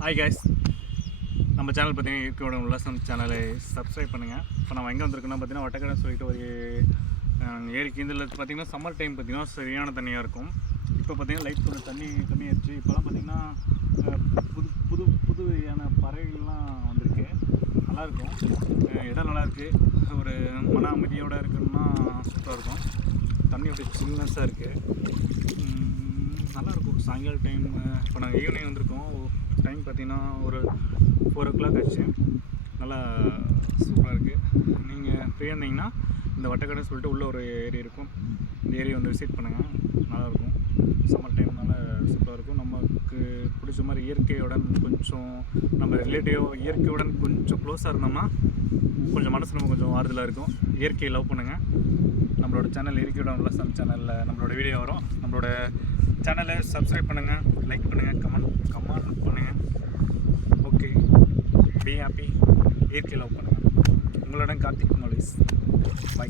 Hi guys, நம்ம channel பார்த்தீங்கன்னா இயற்கையோட உல்லாசம் சேனலை சப்ஸ்கிரைப் பண்ணுங்கள். இப்போ நம்ம எங்கே வந்திருக்கோம்னா பார்த்தீங்கன்னா வட்டக்கடை சொல்லிட்டு ஒரு ஏரிக்கு இதில் பார்த்தீங்கன்னா சம்மர் டைம் பார்த்தீங்கன்னா சரியான தண்ணியாக இருக்கும். இப்போ பார்த்தீங்கன்னா லைட் கொஞ்சம் தண்ணி கம்மியாகிடுச்சு. இப்போலாம் பார்த்தீங்கன்னா புது புது புதுயான பறவைகள்லாம் வந்திருக்கு. நல்லாயிருக்கும், இடம் நல்லாயிருக்கு. ஒரு மன அமைதியோடு இருக்கணும்னா சூப்பராக இருக்கும். தண்ணி அப்படியே சில்னஸாக இருக்குது, நல்லாயிருக்கும். சாயங்காலம் டைம் இப்போ நாங்கள் ஈவினிங் வந்திருக்கோம். டைம் பார்த்திங்கன்னா ஒரு 4 o'clock ஆச்சு. நல்லா சூப்பராக இருக்குது. நீங்கள் ஃப்ரீயாக இருந்தீங்கன்னா இந்த வட்டக்கடைன்னு சொல்லிட்டு உள்ளே ஒரு ஏரி இருக்கும். இந்த ஏரியை வந்து விசிட் பண்ணுங்கள், நல்லாயிருக்கும். சம்மர் டைம்னால சூப்பராக இருக்கும். நமக்கு பிடிச்ச மாதிரி இயற்கையுடன் கொஞ்சம் நம்ம இயற்கையுடன் கொஞ்சம் க்ளோஸாக இருந்தோம்னா கொஞ்சம் மனசு நம்ம கொஞ்சம் ஆறுதலாக இருக்கும். இயற்கையை லவ் பண்ணுங்கள். நம்மளோட சேனல் இயற்கையுடன் உல்லாசம் சேனலில் நம்மளோட வீடியோ வரும். நம்மளோட சேனலை சப்ஸ்கிரைப் பண்ணுங்கள், லைக் பண்ணுங்கள், கமெண்ட் பண்ணுங்கள். ஓகே, பி ஹாப்பி, இயற்கை லவ் பண்ணுங்கள். உங்களுடன் கார்த்திக் மொழிஸ். பை.